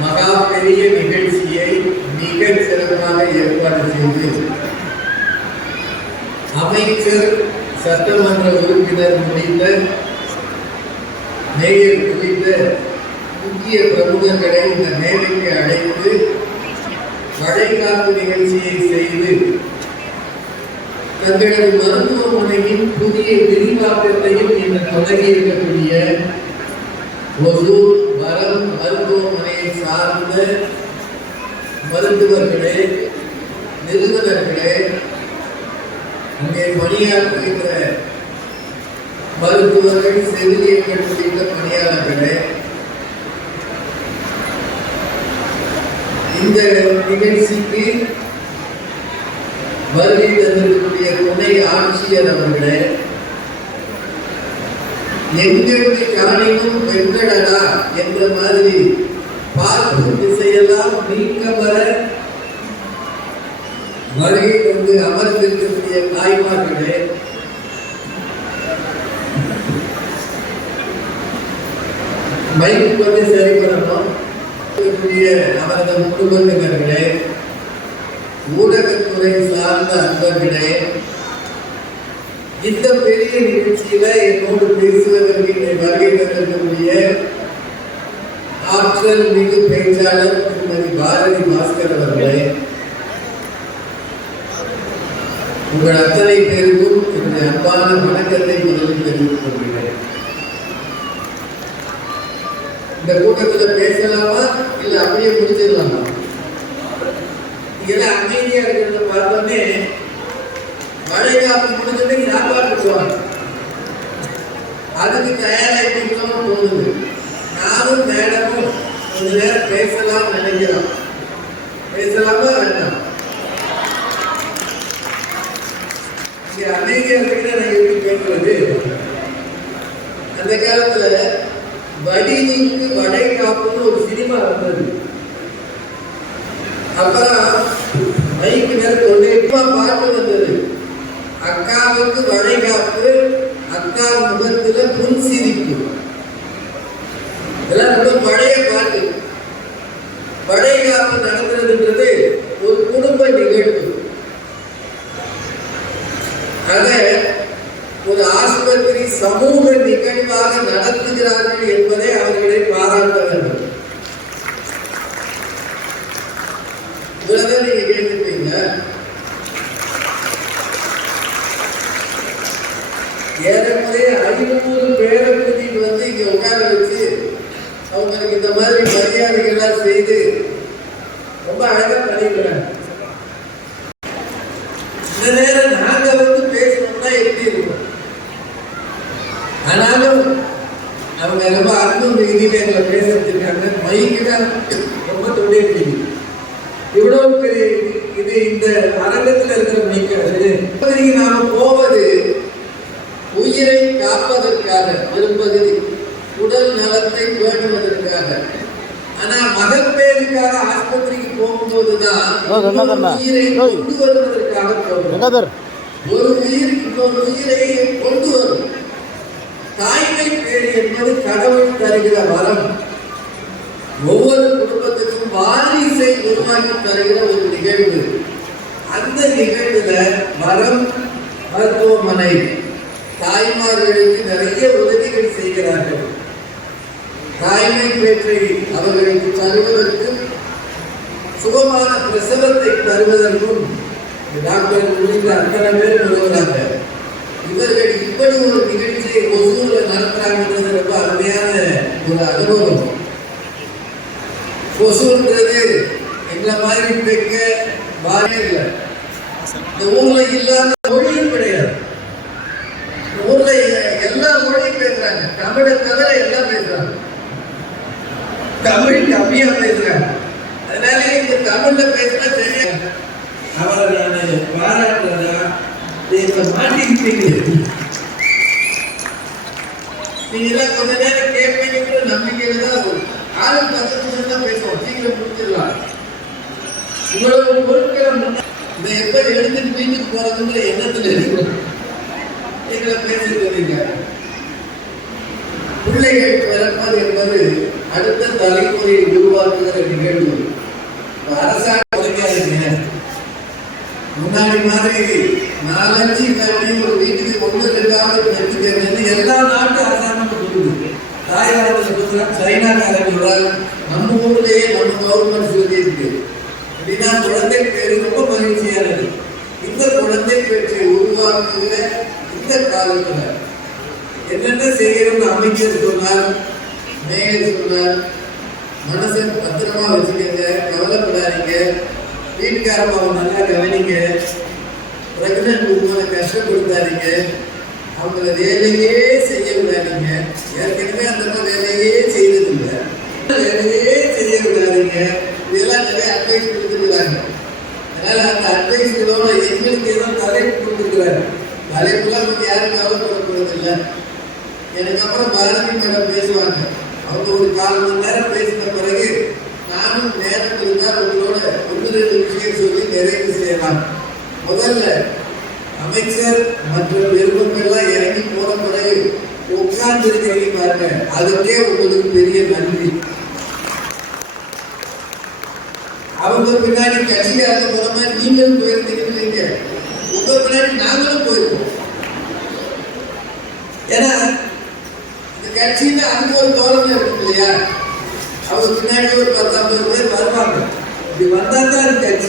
மகா பெரிய நிகழ்ச்சியை மிக சிறப்பாக ஏற்பாடு செய்து அமைச்சர் சட்டமன்ற உறுப்பினர் முடிந்த மேயர் குறித்த முக்கிய பிரமுகர்களை இந்த மேடைக்கு அழைத்து வளைகாப்பு நிகழ்ச்சியை செய்து தங்களது மருத்துவமனையின் புதிய விரிவாக்கத்தையும் இந்த தொடங்கி இருக்கக்கூடிய ஒசூர் வரம் மருத்துவமனையை சார்ந்த மருத்துவர்களே நிறுவனர்களே அங்கே பணியாற்றுகின்ற மருத்துவர்கள் செவிலியர்கள் உள்ளிட்ட பணியாளர்களே இந்த நிகழ்ச்சிக்கு வருகை தந்திருக்கக்கூடிய துணை ஆட்சியர் அவர்களே எங்களுடைய காணினும் வெங்கடடா என்ற மாதிரி பார்க்கும் திசையெல்லாம் நீக்க வர வருகை கொண்டு அமர்ந்திருக்கக்கூடிய தாய்மார்களே. மைக்கு வந்து சரி பண்ணணும் அவரது குடும்பத்தினர்களே ஊடகத்துறை சார்ந்த அன்பர்களே இந்த பெரிய நிகழ்ச்சியில என்னோடு பேசுவதற்கு இங்கே வருகை தந்திருக்கக்கூடிய ஆற்றல் மிகு பேச்சாளர் திருமதி பாரதி பாஸ்கர் அவர்களே உங்கள் அத்தனை பேருக்கும் என்னுடைய அன்பான வணக்கத்தை முதலில் தெரிவித்துக் கொள்கிறேன். இந்த கூட்டத்தில் பேசலாமா? இல்ல அப்படியே முடிச்சிடலாமா? இதெல்லாம் அமைதியா இருக்கிறத பார்த்தோன்னே மழை காலம் முடிஞ்சதுக்கு சாப்பாடு போவாங்க அதுக்கு தயாராகிட்டோம் தோணுது நானும் மேடமும் கொஞ்ச நேரம் பேசலாம் நினைக்கிறோம் பேசலாமா வேண்டாம்? இங்க நான் எப்படி பேசுறது அந்த காலத்துல வடிவுக்கு வடை காப்புன்னு ஒரு சினிமா இருந்தது. அப்புறம் மைக்கு மேல கொண்டு இப்ப பாட்டு வந்தது. அக்காவுக்கு வடை காப்பு அக்கா முகத்துல புன் சிரிப்பு பழைய பாட்டு பழைய காலம் நடத்துறதுன்றது ஒரு குடும்ப நிகழ்வு. அதை ஒரு ஆஸ்பத்திரி சமூக நிகழ்வாக நடத்துகிறார்கள் என்பதை அவர்களை பாராட்ட வேண்டும். இவ்வளவுதான் நீங்க கேட்டுப்பீங்க ஏறக்குறைய ஐநூறு பேரை கூட்டிட்டு வந்து இங்க உட்கார வச்சு அவங்களுக்கு இந்த மாதிரி மரியாதைகள்லாம் செய்து ரொம்ப அழகா பண்ணிக்கிறாங்க இந்த நேரம் நாங்க வந்து பேசணும்னா எப்படி இருக்கும்? ஆனாலும் அவங்க ரொம்ப அன்பு மிகுதியில் எங்களை பேச வச்சிருக்காங்க மைக்கு தான் ரொம்ப தொண்டே பிடிக்கும். இவ்வளவு பெரிய இது- இந்த அரங்கத்தில் இருக்கிற மைக்கு அது. நாம போவது உயிரை காப்பதற்காக விரும்புவது உடல் நலத்தை பேணுவதற்காக ஆனா மகப்பேறுக்காக ஆஸ்பத்திரிக்கு பண்ண? உயிரை. கொண்டு வருவதற்காக ஒரு உயிர் இன்னொரு உயிரை கொண்டு வரும். தாய்மை பேர் என்பது கடவுள் தருகிற வரம். ஒவ்வொரு குடும்பத்துக்கும் வாரிசை உருவாக்கி தருகிற ஒரு நிகழ்வு. அந்த நிகழ்வுல வரம் மருத்துவமனை. தாய்மார்களுக்கு நிறைய உதவிகள் செய்கிறார்கள். தாய்மை பேற்றை அவர்களுக்கு தருவதற்கும் சுகமான பிரசவத்தை தருவதற்கும் டாக்டர் உள்ளிட்ட அத்தனை பேர் வருவதாக இவர்கள் இப்படி ஒரு நிகழ்ச்சியை ஒசூரில் நடத்துறாங்கன்றது ரொம்ப அருமையான ஒரு அனுபவம். ஒசூர்ன்றது எங்களை மாதிரி பெக்க வாரே இல்லை. இந்த ஊரில் இல்லாத மொழியும் கிடையாது இந்த ஊர்ல எ- எல்லா மொழியும் பேசுறாங்க தமிழை தவிர எல்லாம் பேசுறாங்க தமிழ் கம்மியா பேசுறாங்க அதனால இந்த தமிழ்ல பேசினா சரியா அவரை நான் பாராட்டுறதா மாட்டிக்கிட்டீங்க. நீங்க எல்லாம் கொஞ்ச நேரம் கேட்பீங்கிற நம்பிக்கையில தான் ஆளு பத்து நிமிஷம் தான் பேசுவோம். சீக்கிரம் முடிச்சிடலாம். இவ்வளவு பொருட்களை முன்ன- இதை எப்ப எடுத்துட்டு வீட்டுக்கு போறதுங்கிற எண்ணத்துல இருக்கணும். எங்களை பேசிட்டு வரீங்க பிள்ளைகள் பிறப்பது என்பது அடுத்த தலைமுறையை உருவாக்குகிற நிகழ்வு. அரசாங்கம் முன்னாடி மாதிரி நாலஞ்சு கல்வி ஒரு வீட்டுக்கு ஒன்று ரெண்டாவது வச்சுக்கிறது எல்லா நாட்டு அரசாங்கமும் சொல்லுது. தாய்லாந்து சொல்றாங்க சைனாக்காரங்க சொல்றாங்க நம்ம ஊர்லயே நம்ம கவர்மெண்ட் சொல்லி இருக்கு. அப்படின்னா குழந்தை பேர் ரொம்ப மகிழ்ச்சியானது இந்த குழந்தை பேற்றை உருவாக்குகிற இந்த காலத்துல என்னென்ன செய்யணும்னு அமைச்சர் சொன்னார்? மேகேஜ் சொன்னார் மனசை பத்திரமா வச்சுக்கோங்க கவலைப்படாதீங்க. வீட்டுக்காரமாவை நல்லா கவனிங்க. பிரெக்னன்ட் உங்களை கஷ்டப்படுத்தாதீங்க. அவங்கள வேலையே செய்ய விடாதீங்க ஏற்கனவே அந்த மாதிரி வேலையே செய்ததில்லை. வேலையே செய்ய விடாதீங்க இதெல்லாம் நிறைய அட்வைஸ் கொடுத்துருக்காங்க. அதனால அந்த அட்வைஸ்களோட எங்களுக்கு ஏதோ தலைப்பு கொடுத்துருக்குறாரு தலைப்புலாம் பற்றி யாரும் கவலைப்படக்கூடாது இல்லை எனக்கு அப்புறம் பாரதி மேடம் பேசுவாங்க. அவங்க ஒரு கால் மணி நேரம் பேசின பிறகு நானும் நேரம் இருந்தால் உங்களோட ஒன்று ரெண்டு விஷயம் சொல்லி நிறைவு செய்யலாம். முதல்ல அமைச்சர் மற்ற விருப்பங்கள்லாம் இறங்கி போன பிறகு உட்கார்ந்து இருக்கிறீங்க பாருங்க. அதுக்கே உங்களுக்கு பெரிய நன்றி. அவங்க பின்னாடி கட்சிக்காரங்க போன மாதிரி நீங்களும் போயிருந்தீங்கன்னு நீங்க உங்க பின்னாடி நாங்களும் போயிருக்கோம். ஏன்னா கட்சியில அங்க ஒரு தோரணை இருக்கும் இல்லையா அவங்க பின்னாடி ஒரு பத்து ஐம்பது பேர் வருவாங்க. இப்படி வந்தா தான் இந்த கட்சி